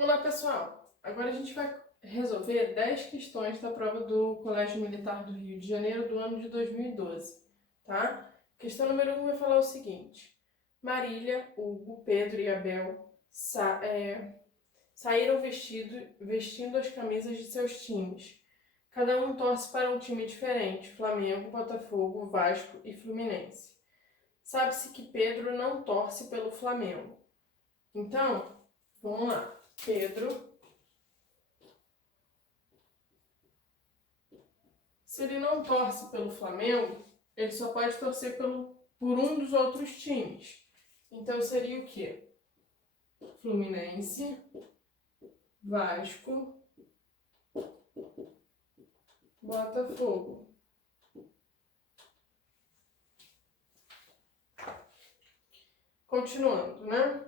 Olá, pessoal! Agora a gente vai resolver 10 questões da prova do Colégio Militar do Rio de Janeiro do ano de 2012, tá? Questão número 1 vai falar o seguinte: Marília, Hugo, Pedro e Abel saíram vestindo as camisas de seus times. Cada um torce para um time diferente: Flamengo, Botafogo, Vasco e Fluminense. Sabe-se que Pedro não torce pelo Flamengo. Então, vamos lá. Pedro, se ele não torce pelo Flamengo, ele só pode torcer por um dos outros times. Então seria o quê? Fluminense, Vasco, Botafogo. Continuando, né?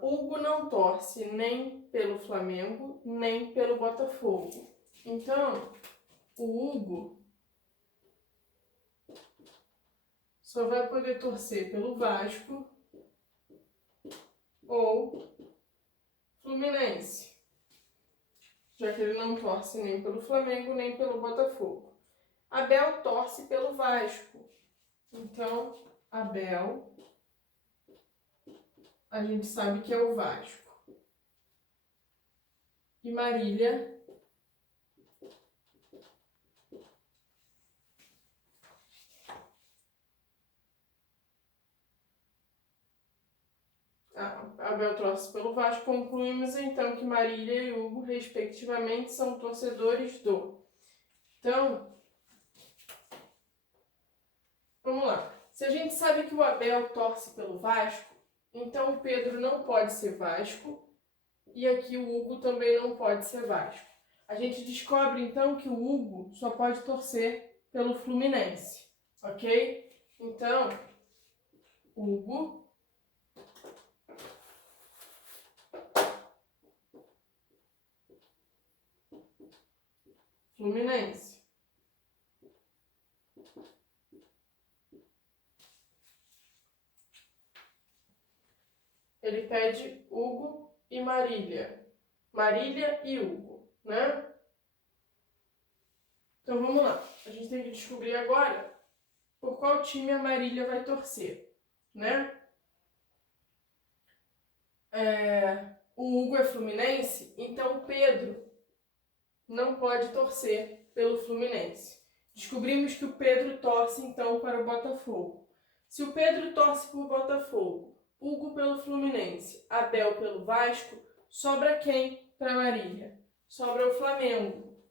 Hugo não torce nem pelo Flamengo, nem pelo Botafogo. Então, o Hugo só vai poder torcer pelo Vasco ou Fluminense, já que ele não torce nem pelo Flamengo, nem pelo Botafogo. Abel torce pelo Vasco. Então, Abel, a gente sabe que é o Vasco. E Marília Abel torce pelo Vasco. Concluímos então que Marília e Hugo, respectivamente, são torcedores do. Então, vamos lá. Se a gente sabe que o Abel torce pelo Vasco, então o Pedro não pode ser Vasco e aqui o Hugo também não pode ser Vasco. A gente descobre então que o Hugo só pode torcer pelo Fluminense, ok? Então, Hugo Fluminense. Ele pede Hugo e Marília. Marília e Hugo, né? Então vamos lá. A gente tem que descobrir agora por qual time a Marília vai torcer, né? O Hugo é Fluminense, então o Pedro não pode torcer pelo Fluminense. Descobrimos que o Pedro torce então para o Botafogo. Se o Pedro torce por Botafogo, Hugo pelo Fluminense, Abel pelo Vasco, sobra quem para Marília? Sobra o Flamengo.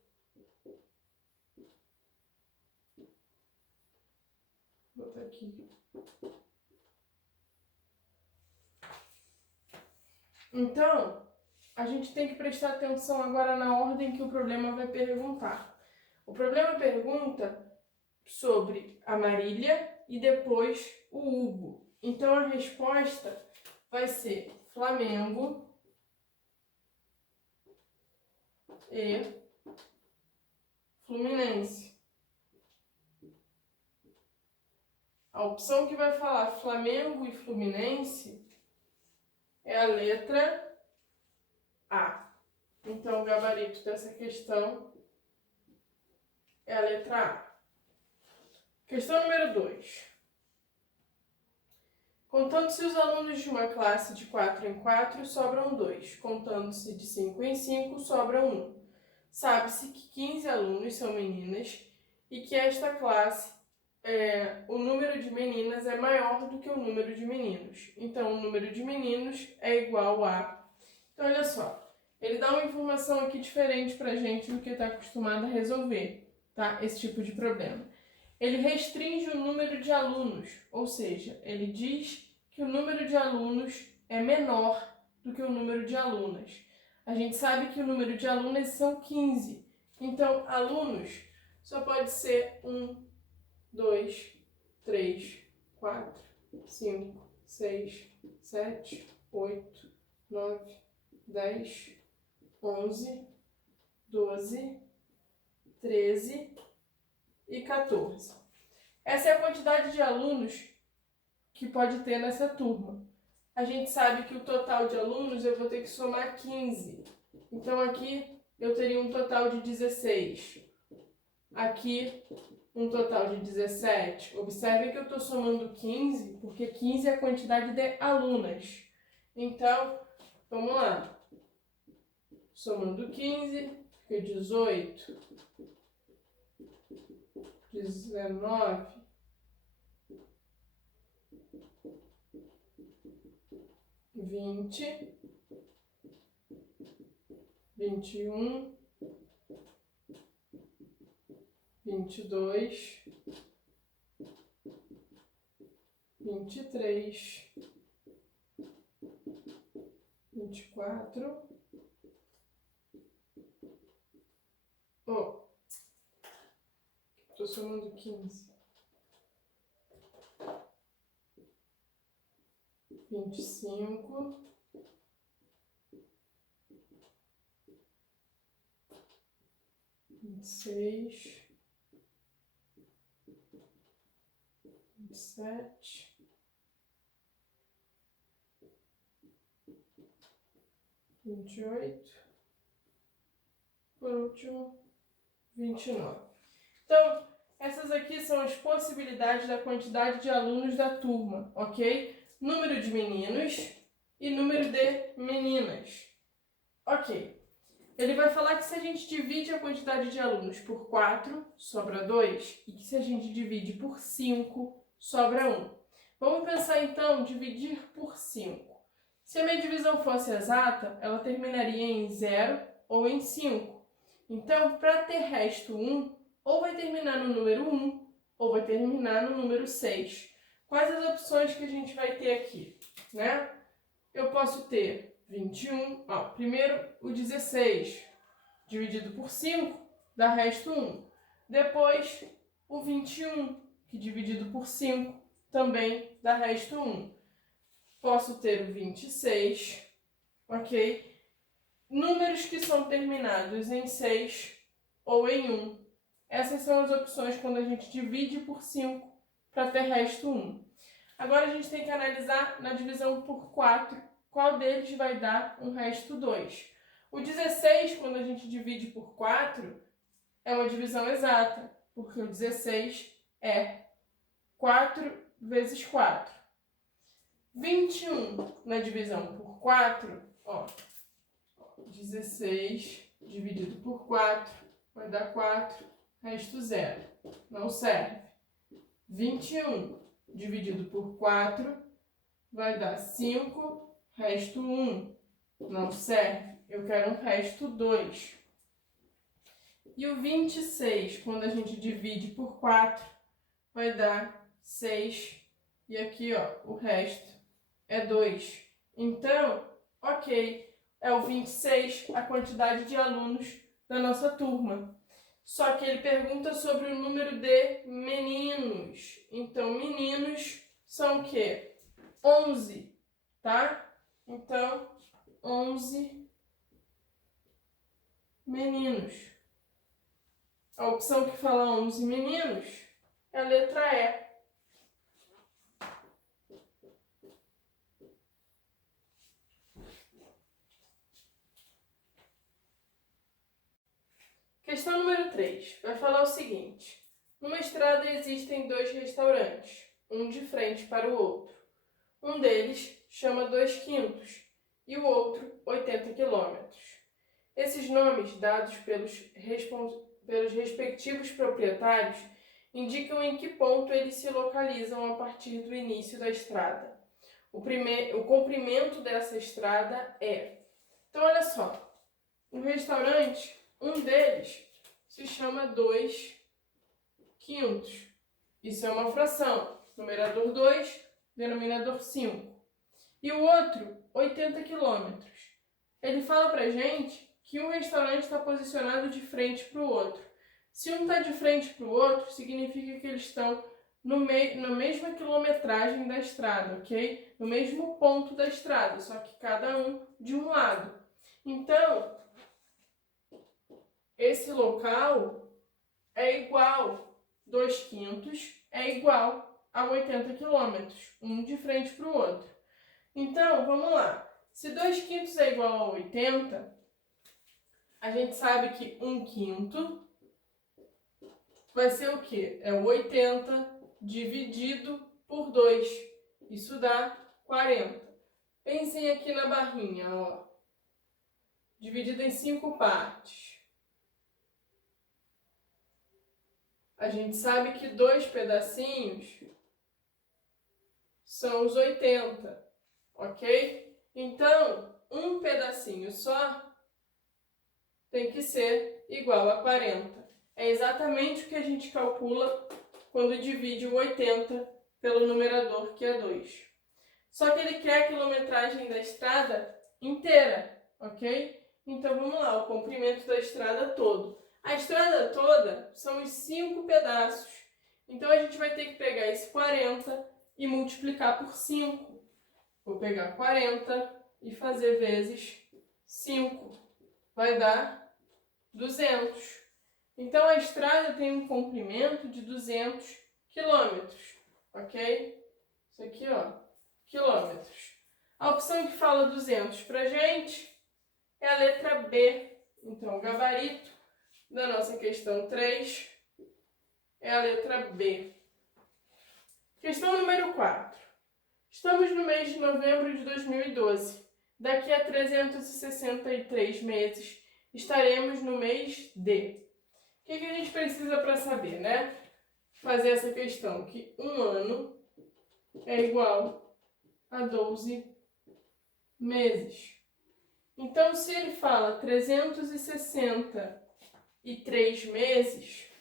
Vou botar aqui. Então, a gente tem que prestar atenção agora na ordem que o problema vai perguntar. O problema pergunta sobre a Marília e depois o Hugo. Então a resposta vai ser Flamengo e Fluminense. A opção que vai falar Flamengo e Fluminense é a letra A. Então o gabarito dessa questão é a letra A. Questão número 2. Contando-se os alunos de uma classe de 4 em 4, sobram 2. Contando-se de 5 em 5, sobra 1. Sabe-se que 15 alunos são meninas e que esta classe, o número de meninas é maior do que o número de meninos. Então, o número de meninos é igual a... Então, olha só. Ele dá uma informação aqui diferente pra gente do que está acostumado a resolver, tá? Esse tipo de problema. Ele restringe o número de alunos, ou seja, ele diz que o número de alunos é menor do que o número de alunas. A gente sabe que o número de alunas são 15, então alunos só pode ser 1, 2, 3, 4, 5, 6, 7, 8, 9, 10, 11, 12, 13 e 14. Essa é a quantidade de alunos que pode ter nessa turma. a gente sabe que o total de alunos eu vou ter que somar 15. Então, aqui eu teria um total de 16. Aqui, um total de 17. Observe que eu estou somando 15, porque 15 é a quantidade de alunas. Então, vamos lá. Somando 15, fica 18, 19, 20, 21, 22, 23, 24. Estou somando 15. 25. 26. 27. 28. Por último, 29. Então, essas aqui são as possibilidades da quantidade de alunos da turma, ok? Número de meninos e número de meninas. Ok. Ele vai falar que se a gente divide a quantidade de alunos por 4, sobra 2, e que se a gente divide por 5, sobra 1. Vamos pensar então em dividir por 5. Se a minha divisão fosse exata, ela terminaria em 0 ou em 5. Então, para ter resto 1, ou vai terminar no número 1, ou vai terminar no número 6. Quais as opções que a gente vai ter aqui, né? Eu posso ter 21, primeiro o 16, dividido por 5, dá resto 1. Depois, o 21, que dividido por 5, também dá resto 1. Posso ter o 26, ok? Números que são terminados em 6 ou em 1. Essas são as opções quando a gente divide por 5 para ter resto 1. Agora a gente tem que analisar na divisão por 4, qual deles vai dar um resto 2. O 16, quando a gente divide por 4, é uma divisão exata, porque o 16 é 4 vezes 4. 21 na divisão por 4, 16 dividido por 4 vai dar 4, resto 0. Não serve. 21 dividido por 4 vai dar 5, resto 1. Não serve. Eu quero um resto 2. E o 26, quando a gente divide por 4, vai dar 6. E aqui, o resto é 2. Então, ok, é o 26 a quantidade de alunos da nossa turma. Só que ele pergunta sobre o número de meninos. Então, meninos são o quê? 11, tá? Então, 11 meninos. A opção que fala 11 meninos é a letra E. Questão número 3. Vai falar o seguinte. Numa estrada existem 2 restaurantes, um de frente para o outro. Um deles chama 2 quintos e o outro 80 quilômetros. Esses nomes, dados pelos respectivos proprietários, indicam em que ponto eles se localizam a partir do início da estrada. O comprimento dessa estrada é... Então, olha só. Um restaurante, um deles se chama 2 quintos. Isso é uma fração. Numerador 2, denominador 5. E o outro, 80 quilômetros. Ele fala pra gente que um restaurante está posicionado de frente para o outro. Se um está de frente para o outro, significa que eles estão na mesma quilometragem da estrada, ok? No mesmo ponto da estrada, só que cada um de um lado. Então, esse local é igual, 2 quintos é igual a 80 quilômetros, um de frente para o outro. Então, vamos lá. Se 2/5 é igual a 80, a gente sabe que 1/5 vai ser o quê? É o 80 dividido por 2. Isso dá 40. Pensem aqui na barrinha, ó. Dividida em 5 partes. A gente sabe que 2 pedacinhos são os 80, ok? Então, um pedacinho só tem que ser igual a 40. É exatamente o que a gente calcula quando divide o 80 pelo numerador, que é 2. Só que ele quer a quilometragem da estrada inteira, ok? Então vamos lá, o comprimento da estrada todo. A estrada toda são os 5 pedaços. Então a gente vai ter que pegar esse 40 e multiplicar por 5. Vou pegar 40 e fazer vezes 5. Vai dar 200. Então a estrada tem um comprimento de 200 quilômetros, ok? Isso aqui, ó, quilômetros. A opção que fala 200 pra gente é a letra B. Então, o gabarito da nossa questão 3 é a letra B. Questão número 4. Estamos no mês de novembro de 2012. Daqui a 363 meses estaremos no mês D. O que a gente precisa para saber, né? Fazer essa questão, que um ano é igual a 12 meses. Então, se ele fala 363 meses,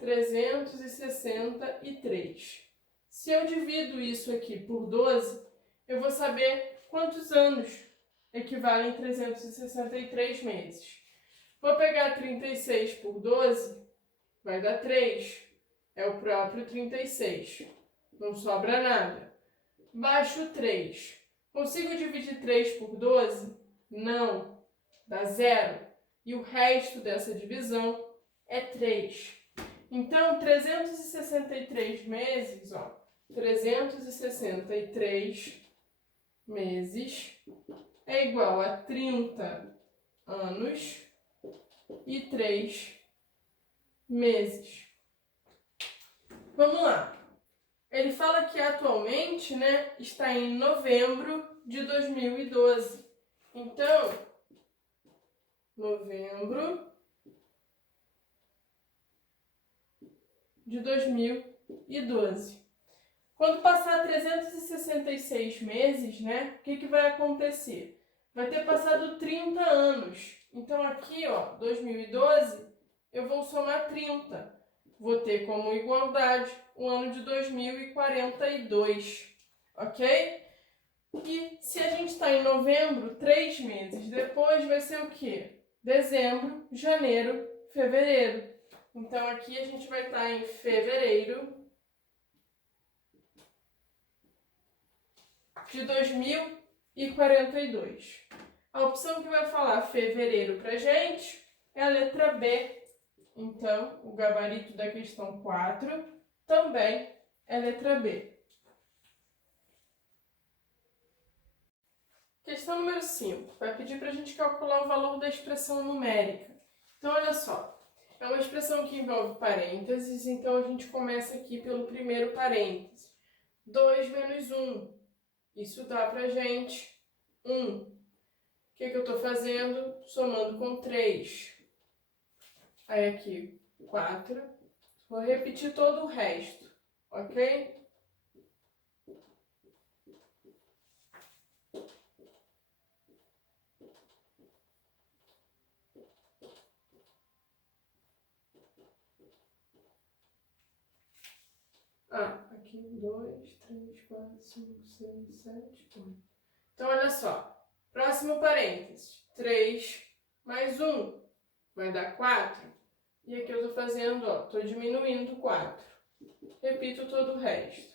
363. Se eu divido isso aqui por 12, eu vou saber quantos anos equivalem 363 meses. Vou pegar 36 por 12, vai dar 3. É o próprio 36. Não sobra nada. Baixo 3. Consigo dividir 3 por 12? Não. Dá 0. E o resto dessa divisão é 3. Então, 363 meses, ó. 363 meses é igual a 30 anos e 3 meses. Vamos lá. Ele fala que atualmente, né, está em novembro de 2012. Então, novembro de 2012. Quando passar 366 meses, né, o que vai acontecer? Vai ter passado 30 anos. Então, aqui, ó, 2012, eu vou somar 30. Vou ter como igualdade o ano de 2042, ok? E se a gente está em novembro, 3 meses depois vai ser o quê? Dezembro, janeiro, fevereiro. Então, aqui a gente vai estar em fevereiro de 2042. A opção que vai falar fevereiro pra gente é a letra B. Então, o gabarito da questão 4 também é letra B. Questão número 5. Vai pedir para a gente calcular o valor da expressão numérica. Então, olha só. É uma expressão que envolve parênteses, então a gente começa aqui pelo primeiro parêntese. 2 menos 1. Isso dá pra gente 1. O que eu estou fazendo? Somando com 3. Aí aqui, 4. Vou repetir todo o resto, ok? Aqui 2, 3, 4, 5, 6, 7, 8. Então, olha só. Próximo parênteses. 3 mais 1 vai dar 4. E aqui eu estou fazendo, ó, estou diminuindo 4. Repito todo o resto.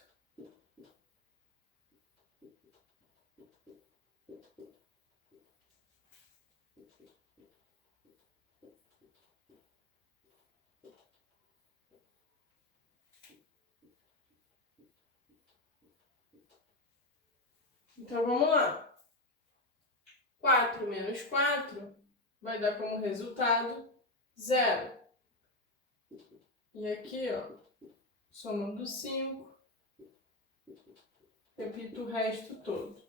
Então, vamos lá. 4 menos 4 vai dar como resultado 0. E aqui, ó, somando 5, repito o resto todo.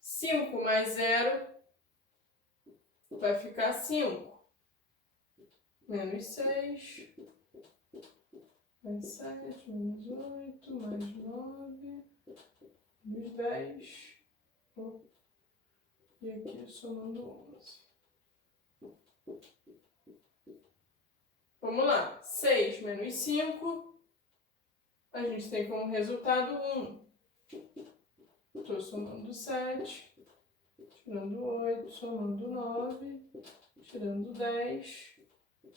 Cinco mais 0 vai ficar 5. Menos 6, mais 7, menos 8, mais 9, menos 10. E aqui somando 11. Vamos lá. 6 menos 5, a gente tem como resultado 1. Estou somando 7, tirando 8, somando 9, tirando 10,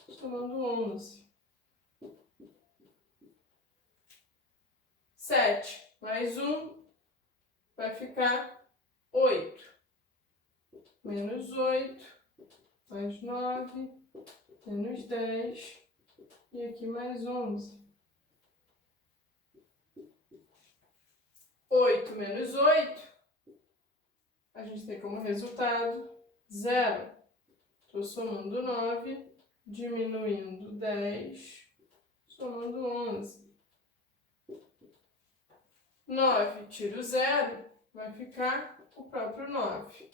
somando 11. 7 mais 1 vai ficar 8. Menos 8, mais 9, menos 10, e aqui mais 11. 8 menos 8, a gente tem como resultado 0. Estou somando 9, diminuindo 10, somando 11. 9 tiro 0, vai ficar o próprio 9,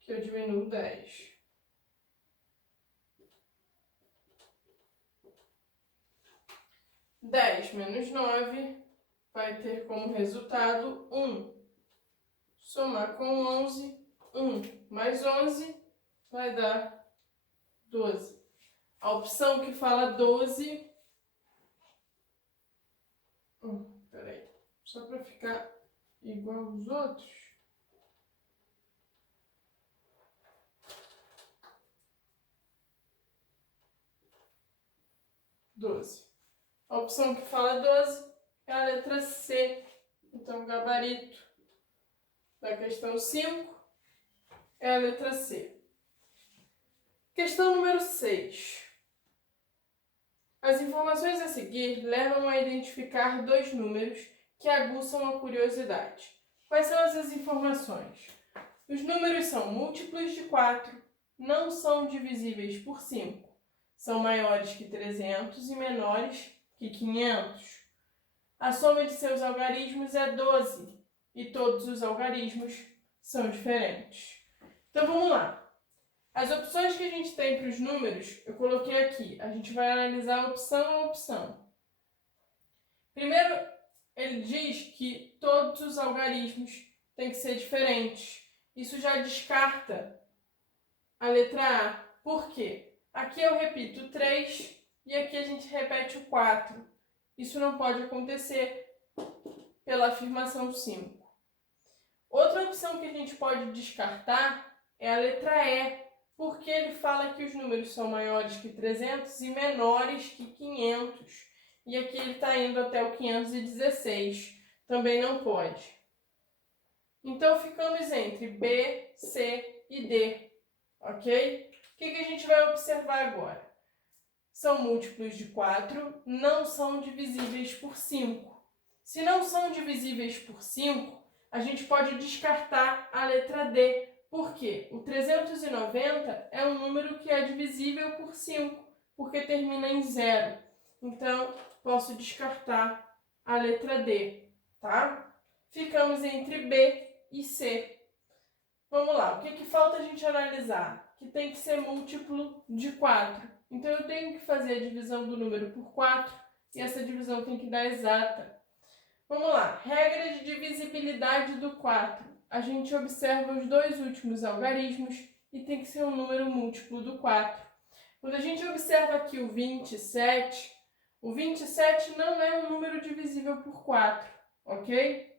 que eu diminuo 10. Dez menos 9 vai ter como resultado 1. Somar com 11, 1 mais 11 vai dar 12. A opção que fala 12... Peraí, só para ficar igual aos outros. 12. A opção que fala 12 é a letra C. Então, o gabarito da questão 5 é a letra C. Questão número 6. As informações a seguir levam a identificar dois números que aguçam a curiosidade. Quais são essas informações? Os números são múltiplos de 4, não são divisíveis por 5, são maiores que 300 e menores que 500. A soma de seus algarismos é 12 e todos os algarismos são diferentes. Então vamos lá. As opções que a gente tem para os números, eu coloquei aqui. A gente vai analisar opção a opção. Primeiro, ele diz que todos os algarismos têm que ser diferentes. Isso já descarta a letra A. Por quê? Aqui eu repito 3 e aqui a gente repete o 4. Isso não pode acontecer pela afirmação 5. Outra opção que a gente pode descartar é a letra E, porque ele fala que os números são maiores que 300 e menores que 500. E aqui ele está indo até o 516. Também não pode. Então, ficamos entre B, C e D. Ok? O que a gente vai observar agora? São múltiplos de 4, não são divisíveis por 5. Se não são divisíveis por 5, a gente pode descartar a letra D. Por quê? O 390 é um número que é divisível por 5, porque termina em 0. Então, posso descartar a letra D, tá? Ficamos entre B e C. Vamos lá, o que falta a gente analisar? Que tem que ser múltiplo de 4. Então, eu tenho que fazer a divisão do número por 4 e essa divisão tem que dar exata. Vamos lá, regra de divisibilidade do 4. A gente observa os dois últimos algarismos e tem que ser um número múltiplo do 4. Quando a gente observa aqui o 27 não é um número divisível por 4, ok?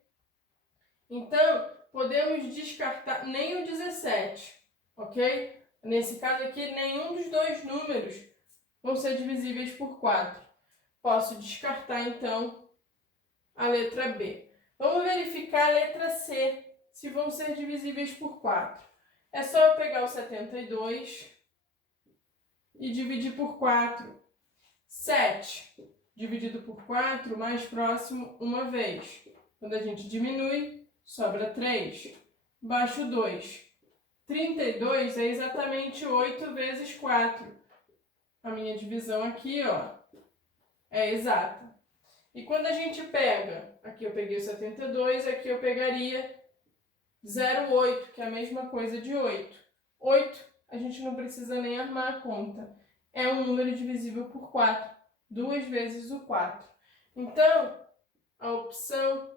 Então, podemos descartar nem o 17, ok? Nesse caso aqui, nenhum dos dois números vão ser divisíveis por 4. Posso descartar, então, a letra B. Vamos verificar a letra C, se vão ser divisíveis por 4. É só eu pegar o 72 e dividir por 4. 7 dividido por 4, mais próximo uma vez. Quando a gente diminui, sobra 3. Baixo 2. 32 é exatamente 8 vezes 4. A minha divisão aqui, ó, é exata. E quando a gente pega, aqui eu peguei o 72, aqui eu pegaria 0,8, que é a mesma coisa de 8. 8, a gente não precisa nem armar a conta. É um número divisível por 4. 2 vezes o 4. Então, a opção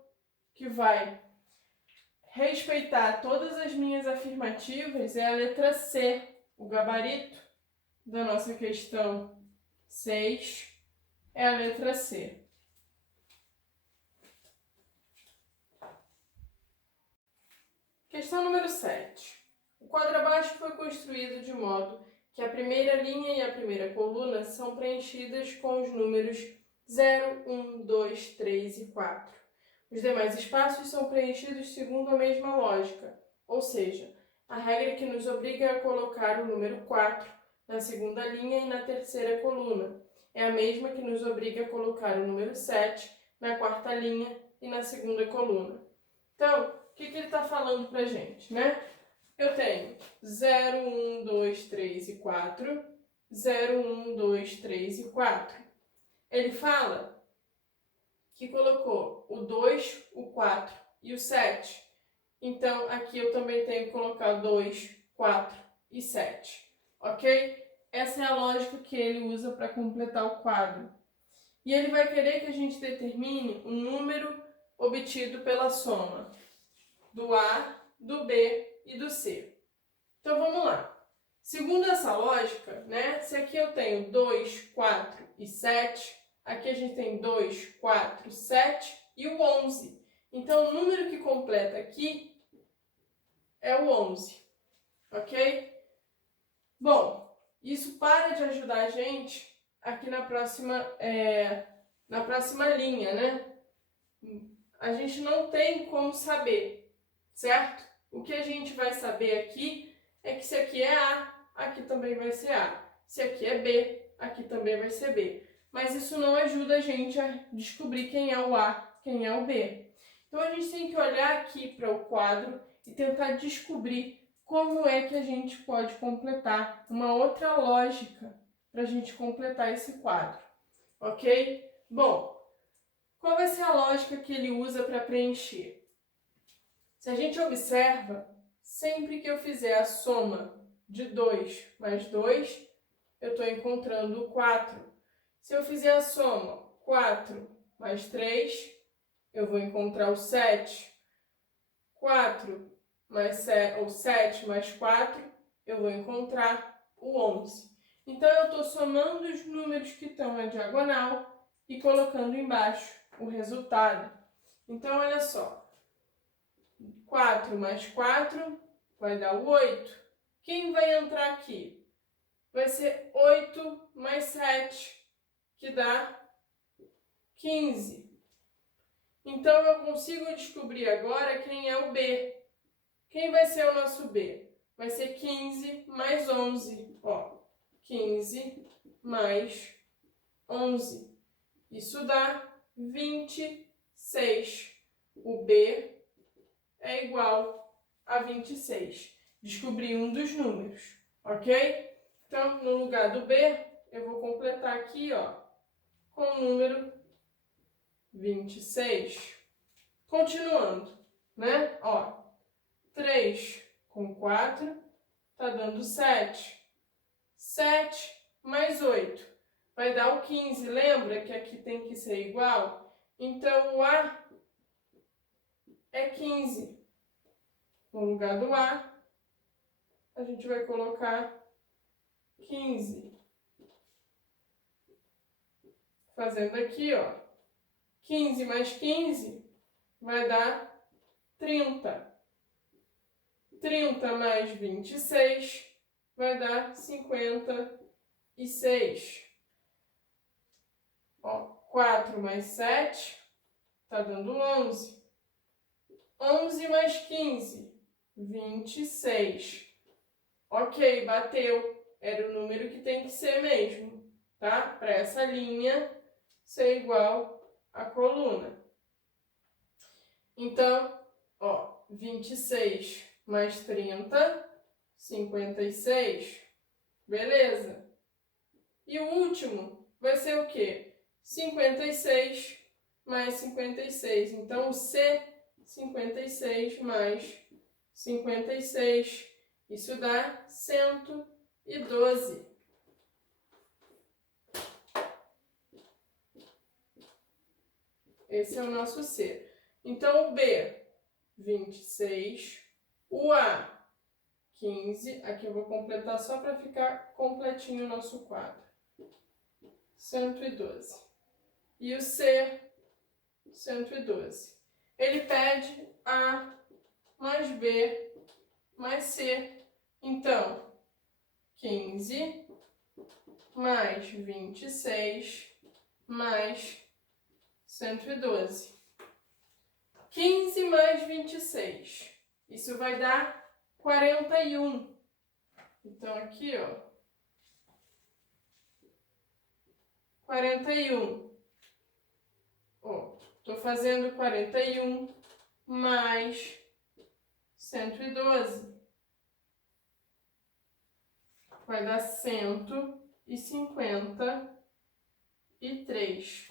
que vai respeitar todas as minhas afirmativas é a letra C. O gabarito da nossa questão 6 é a letra C. Questão número 7. O quadro abaixo foi construído de modo que a primeira linha e a primeira coluna são preenchidas com os números 0, 1, 2, 3 e 4. Os demais espaços são preenchidos segundo a mesma lógica, ou seja, a regra que nos obriga a colocar o número 4 na segunda linha e na terceira coluna é a mesma que nos obriga a colocar o número 7 na quarta linha e na segunda coluna. Então, o que ele está falando para a gente, né? Eu tenho 0, 1, 2, 3 e 4, 0, 1, 2, 3 e 4. Ele fala que colocou o 2, o 4 e o 7. Então, aqui eu também tenho que colocar 2, 4 e 7, ok? Essa é a lógica que ele usa para completar o quadro. E ele vai querer que a gente determine um número obtido pela soma do A, do B e do C. Então, vamos lá. Segundo essa lógica, né, se aqui eu tenho 2, 4 e 7, aqui a gente tem 2, 4, 7 e o 11. Então, o número que completa aqui é o 11, ok? Bom, isso para de ajudar a gente aqui na próxima linha, né? A gente não tem como saber, certo? O que a gente vai saber aqui é que se aqui é A, aqui também vai ser A. Se aqui é B, aqui também vai ser B. Mas isso não ajuda a gente a descobrir quem é o A, quem é o B. Então, a gente tem que olhar aqui para o quadro e tentar descobrir como é que a gente pode completar uma outra lógica para a gente completar esse quadro, ok? Bom, qual vai ser a lógica que ele usa para preencher? Se a gente observa, sempre que eu fizer a soma de 2 mais 2, eu estou encontrando o 4. Se eu fizer a soma 4 mais 3, eu vou encontrar o 7. 4 mais 7, ou 7 mais 4, eu vou encontrar o 11. Então, eu estou somando os números que estão na diagonal e colocando embaixo o resultado. Então, olha só. 4 mais 4 vai dar o 8. Quem vai entrar aqui? Vai ser 8 mais 7, que dá 15. Então, eu consigo descobrir agora quem é o B. Quem vai ser o nosso B? Vai ser 15 mais 11. Ó, 15 mais 11. Isso dá 26. O B é igual a 26. Descobri um dos números, ok? Então, no lugar do B, eu vou completar aqui, ó, com o número 26. Continuando, né? Ó, 3 com 4 tá dando 7. 7 mais 8 vai dar o 15. Lembra que aqui tem que ser igual? Então, o A é 15. No lugar do A, a gente vai colocar 15. Fazendo aqui, ó, 15 mais 15 vai dar 30. 30 mais 26 vai dar 56. Ó, 4 mais 7 tá dando 11. 11 mais 15, 26. Ok, bateu. Era o número que tem que ser mesmo, tá? Para essa linha ser igual à coluna. Então, ó, 26 mais 30, 56. Beleza. E o último vai ser o quê? 56 mais 56. Então, o C, 56 mais 56. Isso dá 112. Esse é o nosso C. Então, o B, 26. O A, 15. Aqui eu vou completar só para ficar completinho o nosso quadro. 112. E o C, 112. Ele pede A mais B mais C. Então, 15 mais 26 mais 112. 15 mais 26. Isso vai dar 41. Então, aqui, ó. 41. Ó, tô fazendo 41 mais 112. Vai dar 153.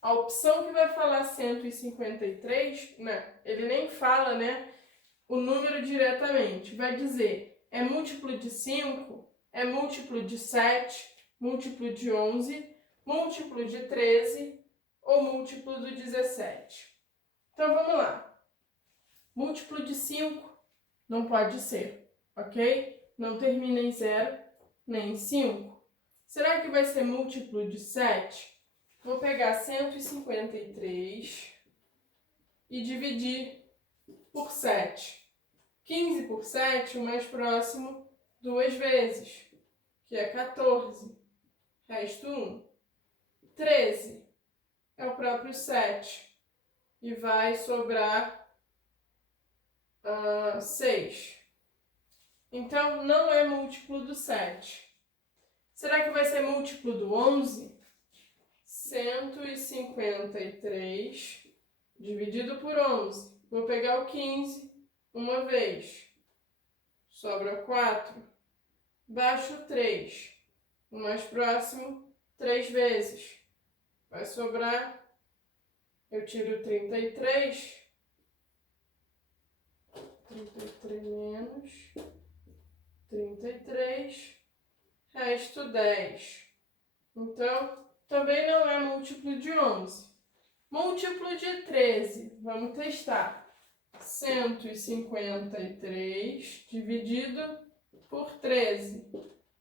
A opção que vai falar 153, né, ele nem fala, né, o número diretamente. Vai dizer, é múltiplo de 5, é múltiplo de 7, múltiplo de 11, múltiplo de 13 ou múltiplo do 17. Então, vamos lá. Múltiplo de 5 não pode ser, ok? Não termina em 0 nem em 5. Será que vai ser múltiplo de 7? Vou pegar 153 e dividir por 7. 15 por 7, o mais próximo, 2 vezes, que é 14. Resto 1. 13 é o próprio 7. E vai sobrar 6. Então, não é múltiplo do 7. Será que vai ser múltiplo do 11? 153 dividido por 11. Vou pegar o 15 uma vez. Sobra 4. Baixo 3. O mais próximo, 3 vezes. Vai sobrar, eu tiro 33. 33 menos 33. Resto 10. Então, também não é múltiplo de 11. Múltiplo de 13. Vamos testar. 153 dividido por 13.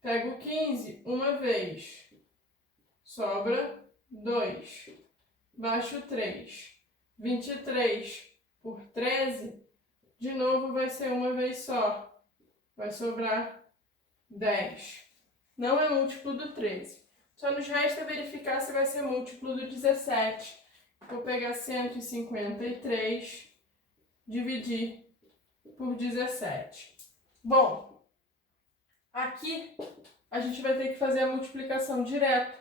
Pego 15 uma vez. Sobra 2. Baixo 3. 23 por 13. De novo vai ser uma vez só. Vai sobrar 10. Não é múltiplo do 13. Só nos resta verificar se vai ser múltiplo do 17. Vou pegar 153, dividir por 17. Bom, aqui a gente vai ter que fazer a multiplicação direta.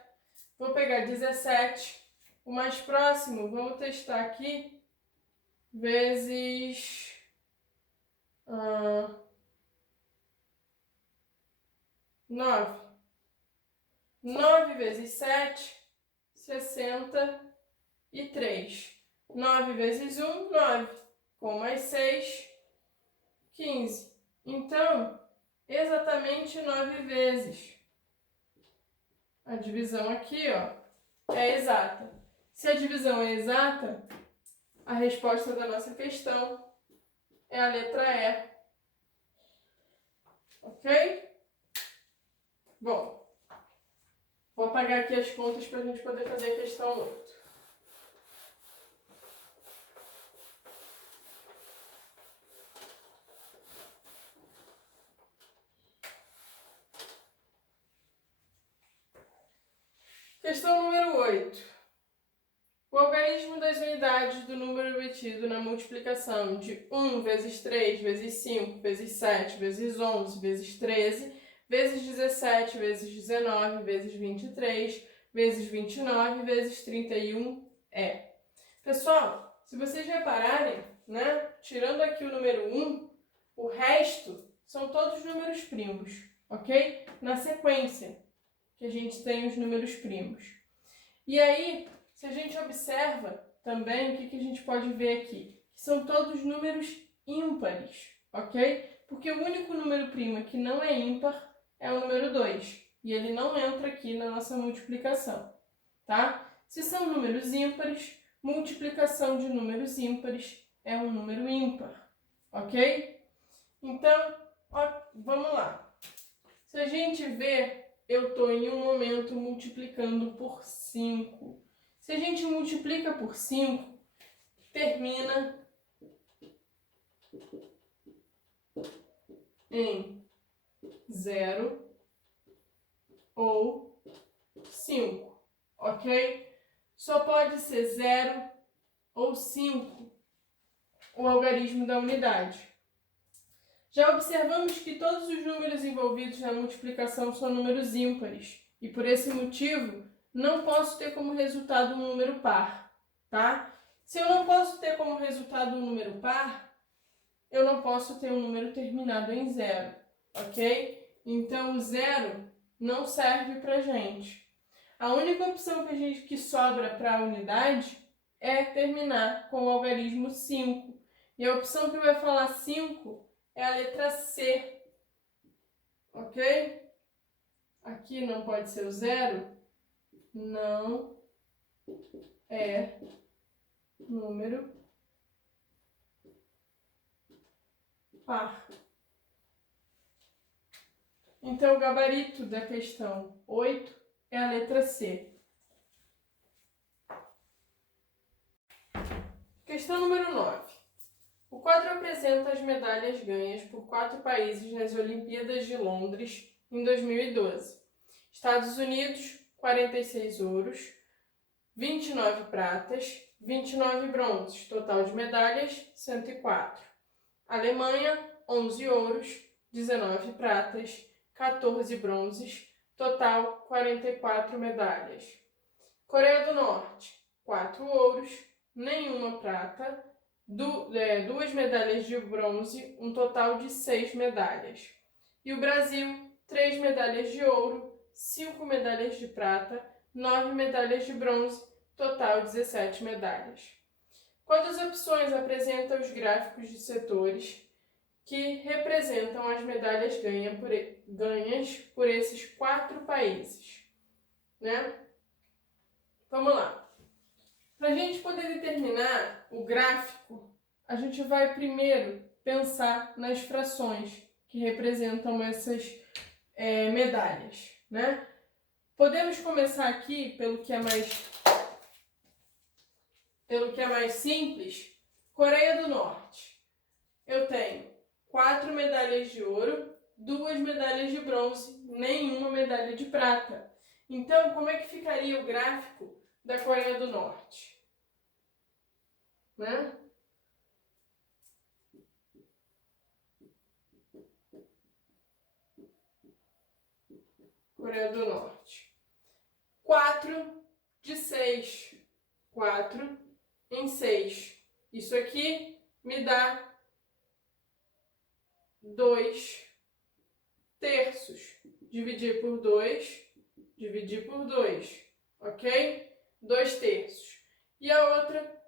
Vou pegar 17, o mais próximo, vamos testar aqui, vezes 9. 9 vezes 7, 63. 9 vezes 1, 9. Com mais 6, 15. Então, exatamente 9 vezes. A divisão aqui, ó, é exata. Se a divisão é exata, a resposta da nossa questão é a letra E. Ok? Bom, vou apagar aqui as contas para a gente poder fazer a questão 8. Questão número 8. O algarismo das unidades do número obtido na multiplicação de 1 vezes 3 vezes 5 vezes 7 vezes 11 vezes 13 vezes 17 vezes 19 vezes 23 vezes 29 vezes 31 é. Pessoal, se vocês repararem, né, tirando aqui o número 1, o resto são todos números primos, ok? Na sequência que a gente tem os números primos. E aí, se a gente observa também, o que a gente pode ver aqui? São todos números ímpares, ok? Porque o único número primo que não é ímpar é o número 2. E ele não entra aqui na nossa multiplicação, tá? Se são números ímpares, multiplicação de números ímpares é um número ímpar, ok? Então, ó, vamos lá. Se a gente ver, eu estou em um momento multiplicando por 5. Se a gente multiplica por 5, termina em 0 ou 5, ok? Só pode ser 0 ou 5 o algarismo da unidade. Já observamos que todos os números envolvidos na multiplicação são números ímpares e, por esse motivo, não posso ter como resultado um número par, tá? Se eu não posso ter como resultado um número par, eu não posso ter um número terminado em 0, ok? Então, o 0 não serve pra gente. A única opção que sobra para a unidade é terminar com o algarismo 5. E a opção que vai falar 5 é a letra C, ok? Aqui não pode ser o 0, não é número par. Então, o gabarito da questão 8 é a letra C. Questão número 9. O quadro apresenta as medalhas ganhas por 4 países nas Olimpíadas de Londres em 2012. Estados Unidos, 46 ouros, 29 pratas, 29 bronzes, total de medalhas, 104. Alemanha, 11 ouros, 19 pratas, 14 bronzes, total 44 medalhas. Coreia do Norte, 4 ouros, nenhuma prata, 2 medalhas de bronze, um total de 6 medalhas. E o Brasil, 3 medalhas de ouro, 5 medalhas de prata, 9 medalhas de bronze, total 17 medalhas. Qual das opções apresenta os gráficos de setores que representam as medalhas ganhas por esses 4 países? Né? Vamos lá. Para a gente poder determinar o gráfico, a gente vai primeiro pensar nas frações que representam essas medalhas, né? Podemos começar aqui pelo que é mais simples. Coreia do Norte. Eu tenho 4 medalhas de ouro, 2 medalhas de bronze, nenhuma medalha de prata. Então, como é que ficaria o gráfico da Coreia do Norte? Né? Coreia do Norte. 4 de 6. 4 em 6. Isso aqui me dá 2 terços. Dividir por 2, dividir por 2, ok? 2 terços. E a outra,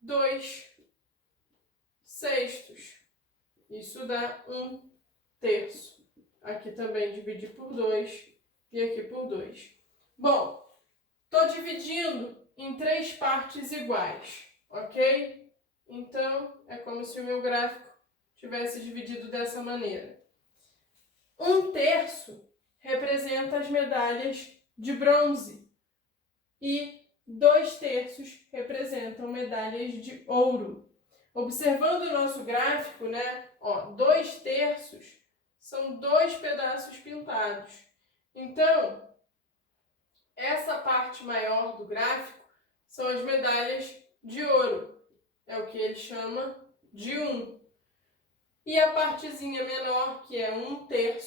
2 sextos. Isso dá 1 terço. Aqui também dividir por 2 e aqui por 2. Bom, estou dividindo em 3 partes iguais, ok? Então, é como se o meu gráfico tivesse dividido dessa maneira. 1 terço representa as medalhas de bronze e 2 terços representam medalhas de ouro. Observando o nosso gráfico, né? 2 terços são 2 pedaços pintados. Então, essa parte maior do gráfico são as medalhas de ouro. É o que ele chama de 1. E a partezinha menor, que é 1/3,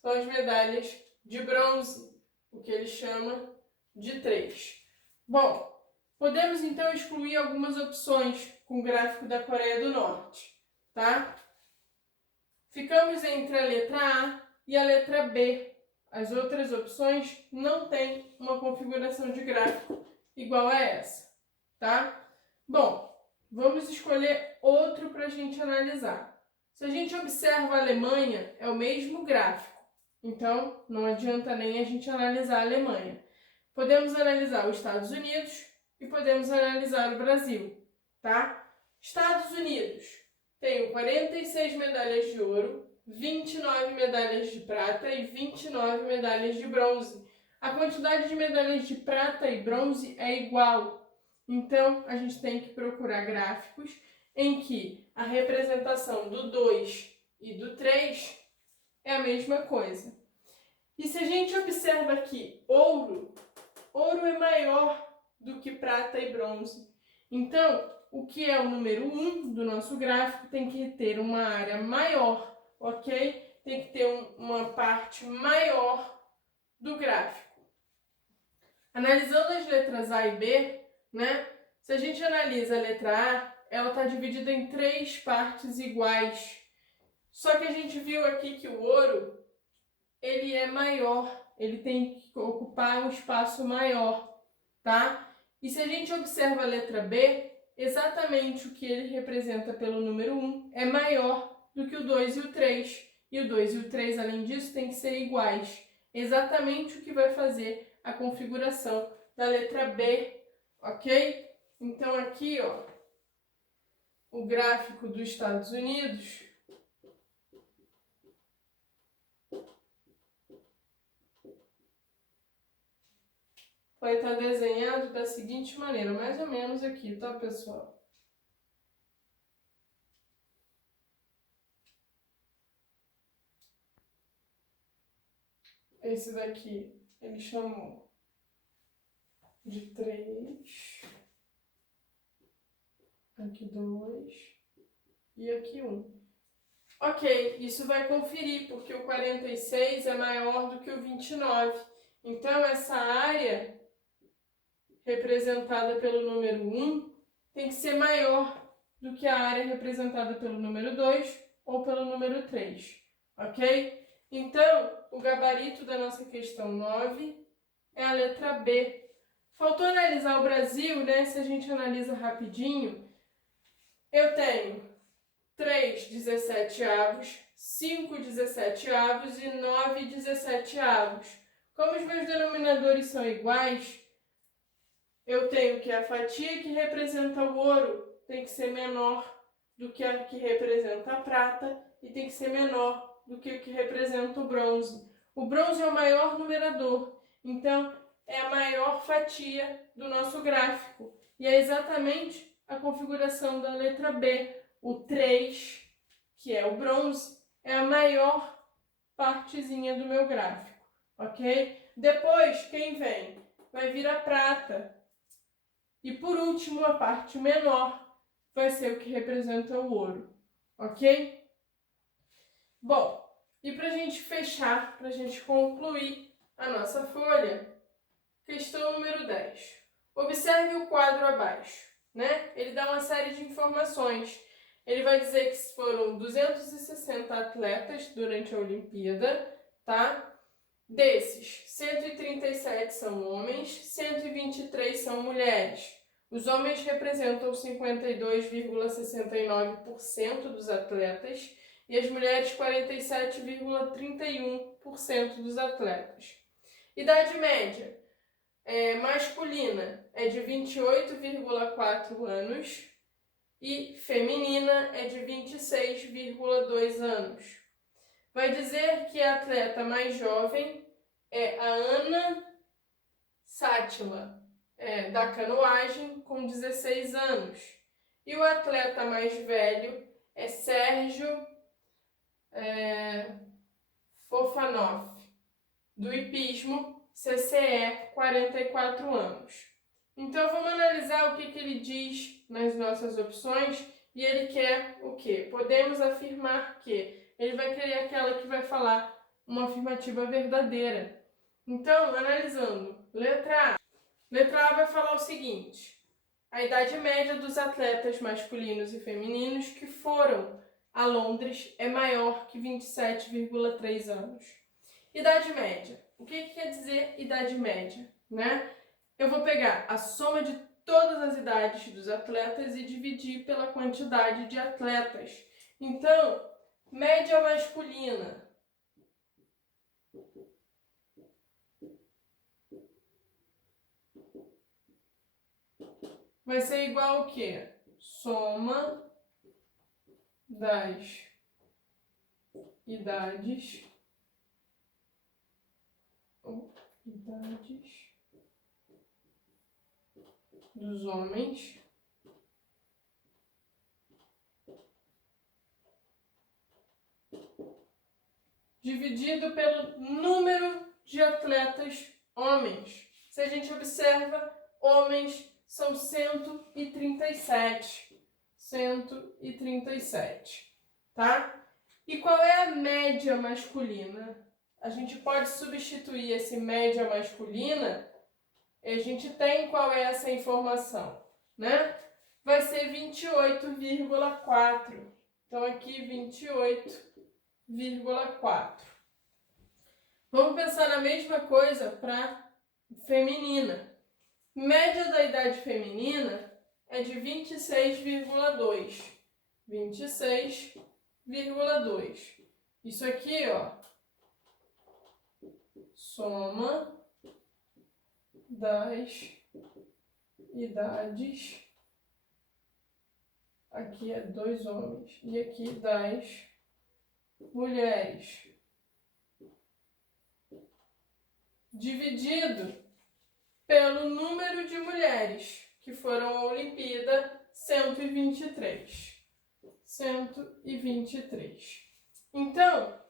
são as medalhas de bronze, o que ele chama de 3. Bom, podemos então excluir algumas opções com o gráfico da Coreia do Norte, tá? Ficamos entre a letra A e a letra B. As outras opções não têm uma configuração de gráfico igual a essa, tá? Bom, vamos escolher outro para a gente analisar. Se a gente observa a Alemanha, é o mesmo gráfico, então não adianta nem a gente analisar a Alemanha. Podemos analisar os Estados Unidos e podemos analisar o Brasil, tá? Estados Unidos tem 46 medalhas de ouro, 29 medalhas de prata e 29 medalhas de bronze. A quantidade de medalhas de prata e bronze é igual, então a gente tem que procurar gráficos em que a representação do 2 e do 3 é a mesma coisa. E se a gente observa aqui ouro é maior do que prata e bronze. Então, o que é o número 1 do nosso gráfico tem que ter uma área maior, ok? Tem que ter uma parte maior do gráfico. Analisando as letras A e B, né? Se a gente analisa a letra A, ela está dividida em 3 partes iguais. Só que a gente viu aqui que o ouro, ele é maior, ele tem que ocupar um espaço maior, tá? E se a gente observa a letra B, exatamente o que ele representa pelo número 1 é maior do que o 2 e o 3. E o 2 e o 3, além disso, tem que ser iguais. Exatamente o que vai fazer a configuração da letra B, ok? Então aqui, ó, o gráfico dos Estados Unidos vai estar desenhado da seguinte maneira, mais ou menos aqui, tá, pessoal? Esse daqui ele chamou de 3, aqui 2 e aqui 1. Ok, isso vai conferir, porque o 46 é maior do que o 29. Então, essa área representada pelo número 1 tem que ser maior do que a área representada pelo número 2 ou pelo número 3, ok? Então, o gabarito da nossa questão 9 é a letra B. Faltou analisar o Brasil, né? Se a gente analisa rapidinho, eu tenho 3 17avos, 5 17avos e 9 17avos. Como os meus denominadores são iguais, eu tenho que a fatia que representa o ouro tem que ser menor do que a que representa a prata e tem que ser menor do que o que representa o bronze. O bronze é o maior numerador, então é a maior fatia do nosso gráfico. E é exatamente a configuração da letra B. O 3, que é o bronze, é a maior partezinha do meu gráfico, ok? Depois, quem vem? Vai vir a prata. E por último, a parte menor vai ser o que representa o ouro, ok? Bom, e para a gente fechar, para a gente concluir a nossa folha, questão número 10. Observe o quadro abaixo, né? Ele dá uma série de informações. Ele vai dizer que foram 260 atletas durante a Olimpíada, tá? Desses, 137 são homens, 123 são mulheres. Os homens representam 52,69% dos atletas e as mulheres 47,31% dos atletas. Idade média masculina é de 28,4 anos e feminina é de 26,2 anos. Vai dizer que a atleta mais jovem é a Ana Sátila, da canoagem, com 16 anos. E o atleta mais velho é Sérgio Fofanoff, do hipismo, CCE, 44 anos. Então, vamos analisar o que ele diz nas nossas opções. E ele quer o quê? Podemos afirmar que. Ele vai querer aquela que vai falar uma afirmativa verdadeira. Então, analisando. Letra A. Letra A vai falar o seguinte. A idade média dos atletas masculinos e femininos que foram a Londres é maior que 27,3 anos. Idade média. O que quer dizer idade média, né? Eu vou pegar a soma de todas as idades dos atletas e dividir pela quantidade de atletas. Então, média masculina vai ser igual ao quê? Soma das idades dos homens dividido pelo número de atletas homens. Se a gente observa, homens são 137. 137, tá? E qual é a média masculina? A gente pode substituir esse média masculina, e a gente tem qual é essa informação, né? Vai ser 28,4. Então, aqui 28,4. Vamos pensar na mesma coisa para feminina. Média da idade feminina é de 26,2. 26,2. Isso aqui, ó, soma das idades. Aqui é 2 homens e aqui das mulheres. Dividido pelo número de mulheres que foram à Olimpíada, 123. 123. Então,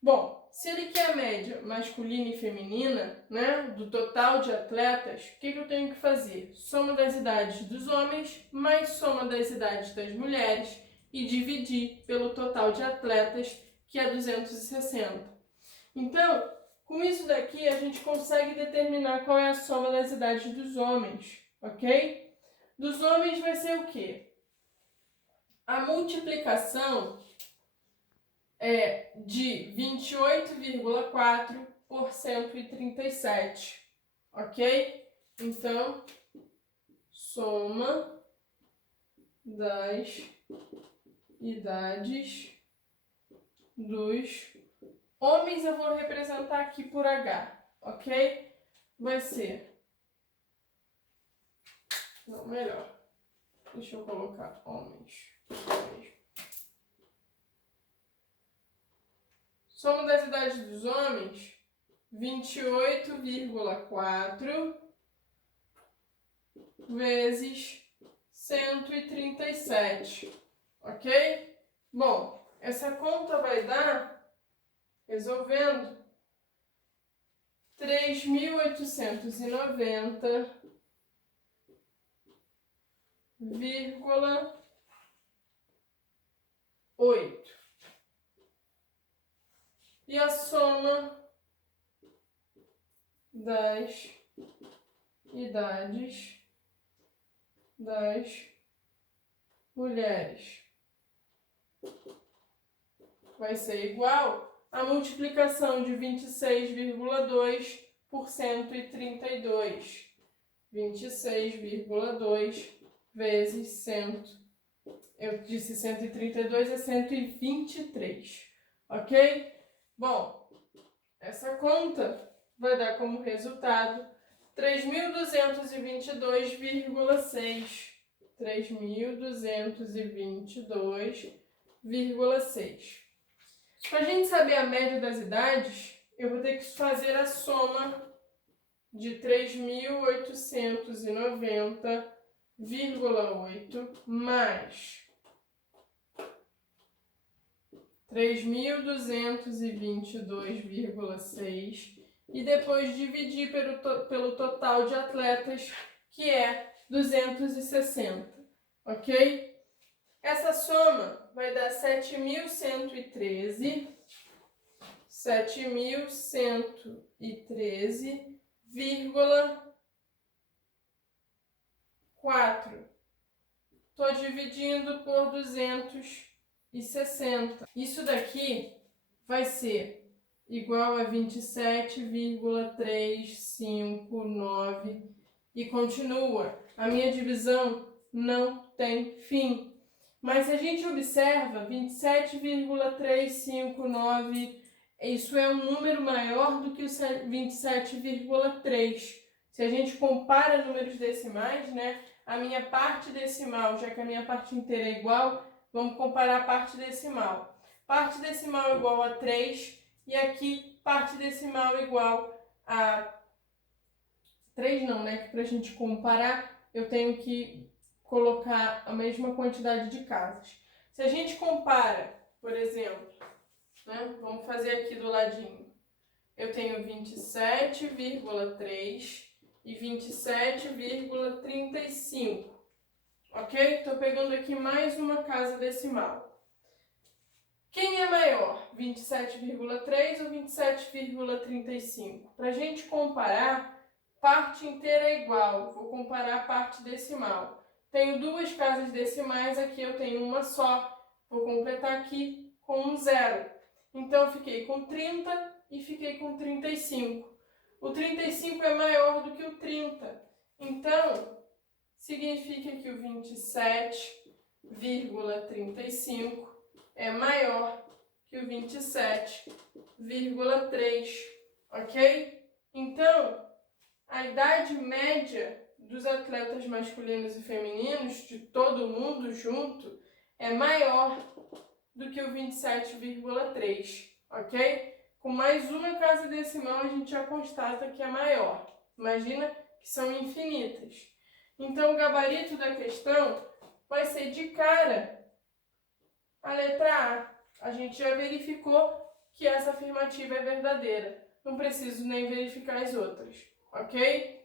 bom, se ele quer a média masculina e feminina, né, do total de atletas, o que eu tenho que fazer? Soma das idades dos homens mais soma das idades das mulheres e dividir pelo total de atletas, que é 260. Então, com isso daqui, a gente consegue determinar qual é a soma das idades dos homens, ok? Dos homens vai ser o quê? A multiplicação é de 28,4 por 137, ok? Então, soma das idades dos homens eu vou representar aqui por H, ok? Vai ser... Não, melhor. Deixa eu colocar homens. Soma das idades dos homens, 28,4 vezes 137, ok? Bom, essa conta vai dar... Resolvendo, 3.890,8. E a soma das idades das mulheres vai ser igual a multiplicação de 26,2 por 132. 26,2 vezes 100. Eu disse 132 é 123. Ok? Bom, essa conta vai dar como resultado 3.222,6. 3.222,6. Para a gente saber a média das idades, eu vou ter que fazer a soma de 3.890,8 mais 3.222,6 e depois dividir pelo total de atletas, que é 260, ok? Essa soma vai dar 7.113,4. Estou dividindo por 260. Isso daqui vai ser igual a 27,359 e continua. A minha divisão não tem fim. Mas se a gente observa, 27,359, isso é um número maior do que o 27,3. Se a gente compara números decimais, né? A minha parte decimal, já que a minha parte inteira é igual, vamos comparar a parte decimal. Parte decimal igual a 3 e aqui parte decimal igual a 3 não, né? Que para a gente comparar, eu tenho que colocar a mesma quantidade de casas. Se a gente compara, por exemplo, né? Vamos fazer aqui do ladinho. Eu tenho 27,3 e 27,35. Ok? Estou pegando aqui mais uma casa decimal. Quem é maior, 27,3 ou 27,35? Para a gente comparar, parte inteira é igual. Vou comparar a parte decimal. Tenho duas casas decimais, aqui eu tenho uma só. Vou completar aqui com um zero. Então, eu fiquei com 30 e fiquei com 35. O 35 é maior do que o 30. Então, significa que o 27,35 é maior que o 27,3, ok? Então, a idade média dos atletas masculinos e femininos, de todo mundo junto, é maior do que o 27,3, ok? Com mais uma casa decimal, a gente já constata que é maior. Imagina que são infinitas. Então, o gabarito da questão vai ser de cara a letra A. A gente já verificou que essa afirmativa é verdadeira. Não preciso nem verificar as outras, ok?